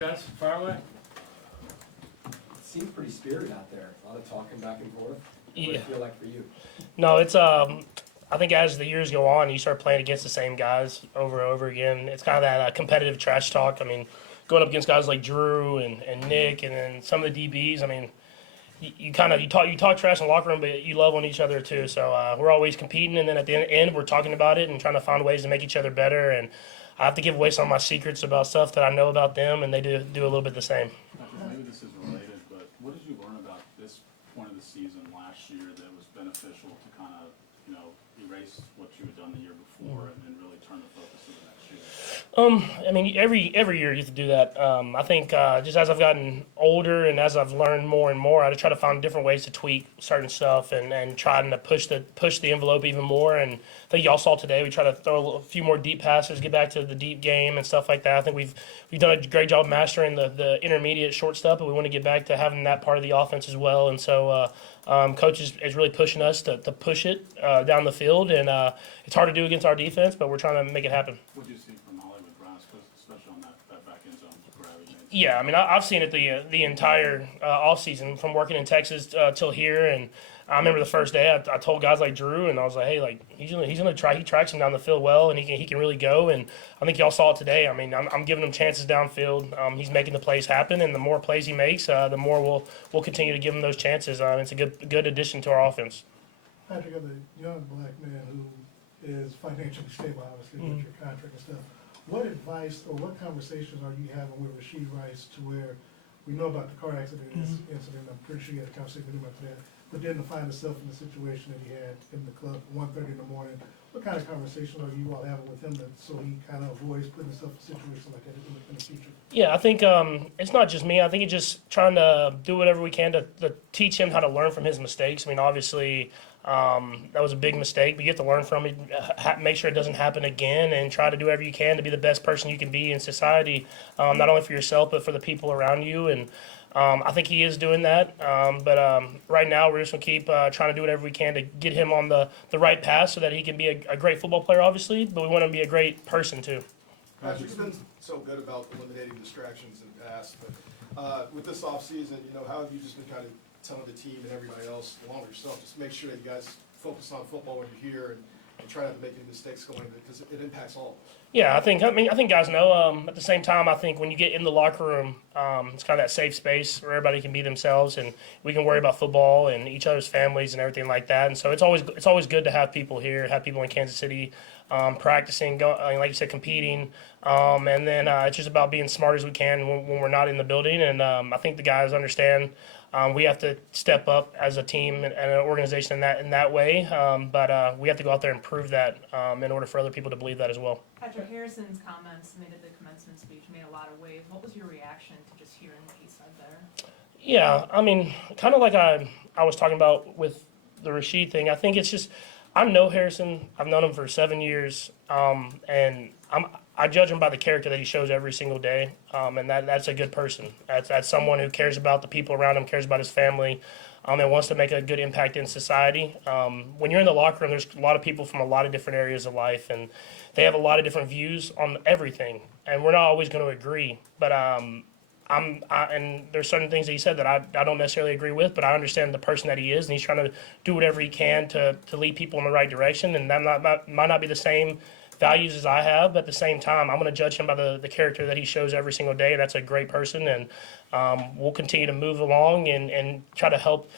Guys, fire away. It seemed pretty spirited out there. A lot of talking back and forth. What did Yeah. it feel like for you? No, it's I think as the years go on, you start playing against the same guys over and over again. It's kind of that competitive trash talk. I mean, going up against guys like Drew and Nick and then some of the DBs. I mean, you talk trash in the locker room, but you love on each other too. So we're always competing, and then at the end we're talking about it and trying to find ways to make each other better. And I have to give away some of my secrets about stuff that I know about them, and they do a little bit the same. Maybe this is related, but what did you learn about this point of the season last year that was beneficial to kind of, erase what you had done the year before and then really turn the focus to the next year? I mean, every year you have to do that. I think just as I've gotten older and as I've learned more and more, I try to find different ways to tweak certain stuff and trying to push the envelope even more. And I think y'all saw today we try to throw a few more deep passes, get back to the deep game and stuff like that. I think we've done a great job mastering the intermediate short stuff, but we want to get back to having that part of the offense as well. And so coach is really pushing us to push it down the field, and it's hard to do against our defense, but we're trying to make it happen. What did you see from Hollywood Browns, especially on that back end zone grab he made? Yeah, I mean, I've seen it the entire offseason from working in Texas till here, and I remember the first day I told guys like Drew, and I was like, hey, like he's gonna try. He tracks him down the field well, and he can really go. And I think y'all saw it today. I mean, I'm giving him chances downfield. He's making the plays happen, and the more plays he makes, the more we'll continue to give him those chances. It's a good addition to our offense. Patrick, as a young black man who is financially stable, obviously, with your contract and stuff, what advice or what conversations are you having with Rashee Rice to where we know about the car accident incident? I'm pretty sure you had a conversation with him about that. But then to find himself in the situation that he had in the club at 1:30 in the morning, what kind of conversations are you all having with him so he kind of avoids putting himself in a situation like that in the future? Yeah, I think it's not just me. I think it's just trying to do whatever we can to teach him how to learn from his mistakes. I mean, obviously, that was a big mistake, but you have to learn from it, make sure it doesn't happen again, and try to do whatever you can to be the best person you can be in society, not only for yourself, but for the people around you. And I think he is doing that. But right now, we're just going to keep trying to do whatever we can to get him on the right path so that he can be a great football player, obviously, but we want him to be a great person, too. Patrick's been so good about eliminating distractions in the past, but with this offseason, how have you just been kind of telling the team and everybody else, along with yourself, just make sure that you guys focus on football when you're here and try not to make any mistakes going, because it impacts all of us. Yeah, I think guys know. At the same time, I think when you get in the locker room, it's kind of that safe space where everybody can be themselves, and we can worry about football and each other's families and everything like that. And so it's always good to have people here, have people in Kansas City, practicing, like you said, competing, and then it's just about being smart as we can when we're not in the building. And I think the guys understand. We have to step up as a team and an organization in that way, but we have to go out there and prove that in order for other people to believe that as well. Patrick Harrison's comments made at the commencement speech made a lot of waves. What was your reaction to just hearing what he said there? Yeah, I mean, kind of like I was talking about with the Rashee thing. I think it's just I know Harrison. I've known him for 7 years, and I judge him by the character that he shows every single day, and that's a good person. That's someone who cares about the people around him, cares about his family, and wants to make a good impact in society. When you're in the locker room, there's a lot of people from a lot of different areas of life, and they have a lot of different views on everything, and we're not always going to agree. But and there's certain things that he said that I don't necessarily agree with, but I understand the person that he is, and he's trying to do whatever he can to lead people in the right direction, and that might not be the same values as I have, but at the same time, I'm going to judge him by the character that he shows every single day, and that's a great person, and we'll continue to move along and try to help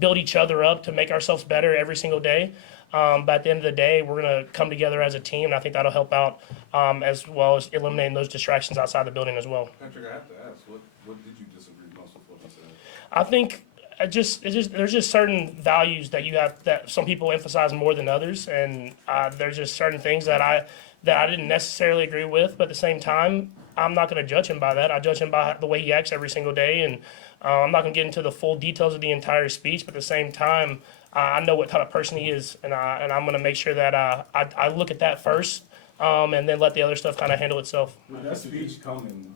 build each other up to make ourselves better every single day. But at the end of the day, we're going to come together as a team, and I think that'll help out as well as eliminating those distractions outside the building as well. Patrick, I have to ask, what did you disagree most with what he said? I think there's just certain values that you have that some people emphasize more than others, and there's just certain things that I didn't necessarily agree with. But at the same time, I'm not going to judge him by that. I judge him by the way he acts every single day, and I'm not going to get into the full details of the entire speech. But at the same time, I know what type of person he is, and I'm going to make sure that I look at that first, and then let the other stuff kind of handle itself. With that speech coming,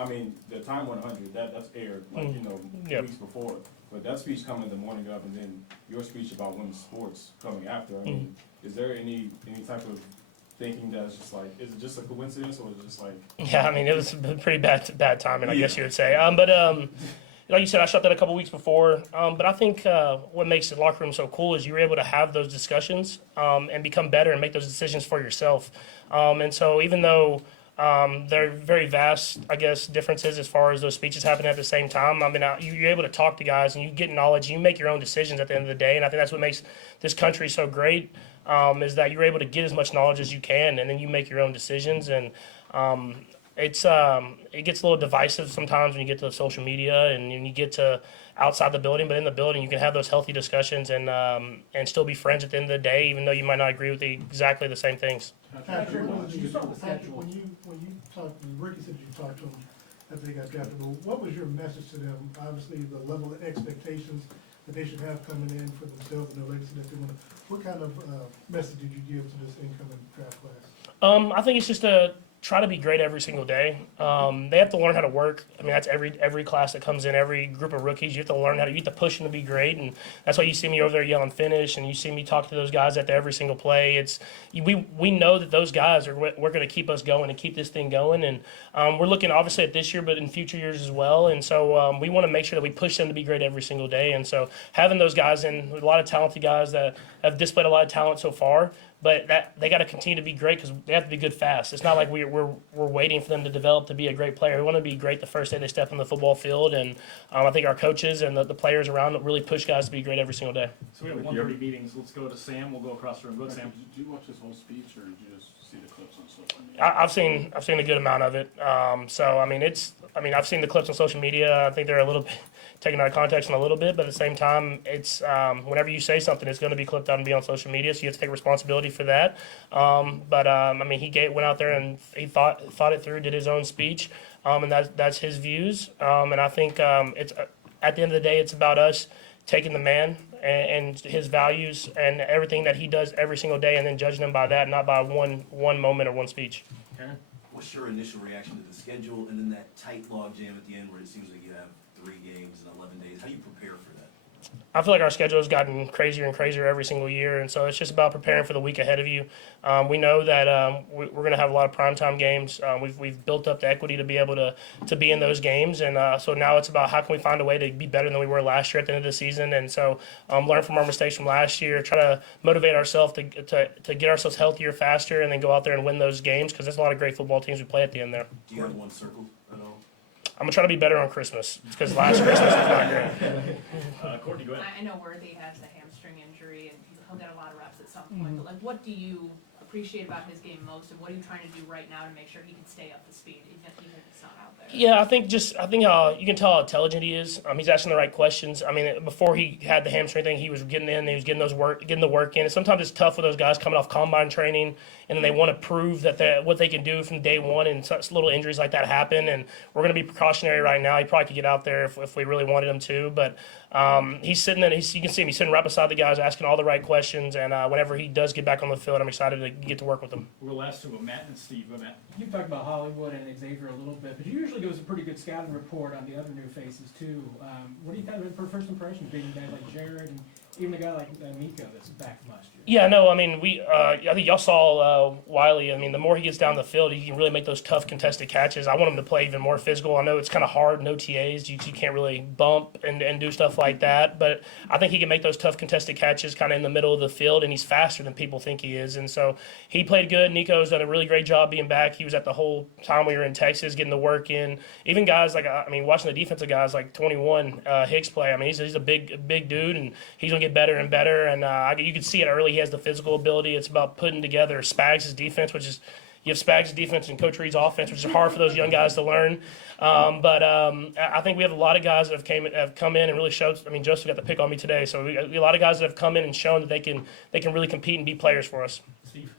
I mean, the Time 100, that's aired, Yep. weeks before. But that speech coming the morning of, and then your speech about women's sports coming after. I mean, is there any type of thinking that it's just like, is it just a coincidence or is it just like? Yeah, I mean, it was a pretty bad timing, I guess you would say. But like you said, I shot that a couple weeks before. But I think what makes the locker room so cool is you're able to have those discussions and become better and make those decisions for yourself. And so even though there are very vast, I guess, differences as far as those speeches happening at the same time, I mean, you're able to talk to guys and you get knowledge and you make your own decisions at the end of the day. And I think that's what makes this country so great. Is that you're able to get as much knowledge as you can, and then you make your own decisions. And it gets a little divisive sometimes when you get to social media and you get to outside the building. But in the building, you can have those healthy discussions and still be friends at the end of the day, even though you might not agree with exactly the same things. Patrick, You saw the schedule. when you talked, Ricky said you talked to them after they got drafted, but what was your message to them? Obviously, the level of expectations that they should have coming in for themselves and their legacy that they want to, what kind of message did you give to this incoming draft class? I think it's just to try to be great every single day. They have to learn how to work. I mean, that's every class that comes in, every group of rookies. You have to learn you have to push them to be great, and that's why you see me over there yelling finish, and you see me talk to those guys at every single play. We know that those guys we're going to keep us going and keep this thing going, and we're looking obviously at this year, but in future years as well. And so we want to make sure that we push them to be great every single day. And so having those guys in, a lot of talented guys that have displayed a lot of talent so far. But they got to continue to be great because they have to be good fast. It's not like we're waiting for them to develop to be a great player. We want to be great the first day they step on the football field, and I think our coaches and the players around it really push guys to be great every single day. So we have 1:30 meetings. Let's go to Sam. We'll go across the room. Go to Sam. Did you watch his whole speech, or did you just see the clips on social media? I've seen a good amount of it. So I mean, I've seen the clips on social media. I think they're a little bit taken out of context in a little bit, but at the same time, it's whenever you say something, it's going to be clipped out and be on social media, so you have to take responsibility for that. I mean, he went out there and he thought it through, did his own speech, and that's his views. And I think it's at the end of the day, it's about us taking the man and his values and everything that he does every single day, and then judging him by that, not by one moment or one speech. Karen? What's your initial reaction to the schedule and then that tight log jam at the end where it seems like you have 3 games in 11 days? How do you prepare for that? I feel like our schedule has gotten crazier and crazier every single year, and so it's just about preparing for the week ahead of you. We know that we're going to have a lot of primetime games. We've built up the equity to be able to be in those games, and so now it's about how can we find a way to be better than we were last year at the end of the season, and so learn from our mistakes from last year, try to motivate ourselves to get ourselves healthier faster, and then go out there and win those games because there's a lot of great football teams we play at the end there. Do you have one circle at all? I'm going to try to be better on Christmas because last Christmas was not great. Courtney, go ahead. I know Worthy has the hamstring injury and he'll get a lot of reps at some point, but like, what do you appreciate about his game most, and what are you trying to do right now to make sure he can stay up to speed, even if it's not out there? Yeah, I think you can tell how intelligent he is. He's asking the right questions. I mean, before he had the hamstring thing, he was getting in, he was getting the work in. And sometimes it's tough with those guys coming off combine training, and then they want to prove that what they can do from day one, and such little injuries like that happen. And we're going to be precautionary right now. He probably could get out there if we really wanted him to, but he's sitting there. You can see him. He's sitting right beside the guys, asking all the right questions. And whenever he does get back on the field, I'm excited to get to work with him. We'll last to Matt and Steve. Go, Matt. You talked about Hollywood and Xavier a little bit, but you usually give us a pretty good scouting report on the other new faces too. What do you kind of for first impressions, being a guy like Jared and even a guy like Nico that's back from last year? Yeah, no, I mean, I think y'all saw Wiley. I mean, the more he gets down the field, he can really make those tough contested catches. I want him to play even more physical. I know it's kind of hard, no TAs. You can't really bump and do stuff like that. But I think he can make those tough contested catches kind of in the middle of the field, and he's faster than people think he is. And so he played good. Nico's done a really great job being back. He was at the whole time we were in Texas getting the work in. Even guys like, watching the defensive guys like 21, Hicks play. I mean, he's a big dude, and he's going to get better and better. And you can see it early. He has the physical ability. It's about putting together Spags' defense, which is you have Spags' defense and Coach Reed's offense, which is hard for those young guys to learn. But I think we have a lot of guys that have come in and really showed. I mean, Joseph got the pick on me today, so we got a lot of guys that have come in and shown that they can really compete and be players for us. Steve.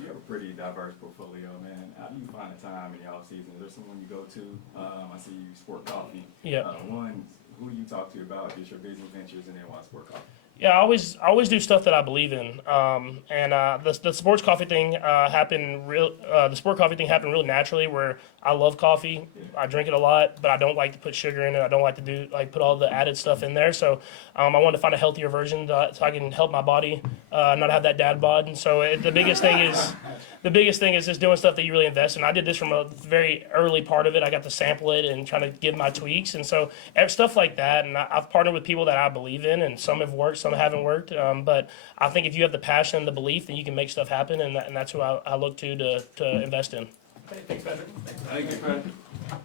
You have a pretty diverse portfolio, man. How do you find the time in your off season? Is there someone you go to? I see you sport coffee. Yeah. One, who you talk to about just your business ventures, and then why sport coffee? Yeah, I always do stuff that I believe in, and the sports coffee thing happened the sport coffee thing happened really naturally. Where I love coffee, I drink it a lot, but I don't like to put sugar in it. I don't like to put all the added stuff in there. So I wanted to find a healthier version so I can help my body not have that dad bod. And so the biggest thing the biggest thing is just doing stuff that you really invest in. I did this from a very early part of it. I got to sample it and trying to give my tweaks, and so stuff like that. And I've partnered with people that I believe in, and some have worked, some haven't worked. But I think if you have the passion and the belief, then you can make stuff happen, and that's who I look to invest in. Thanks, Patrick. Thank you, Fred.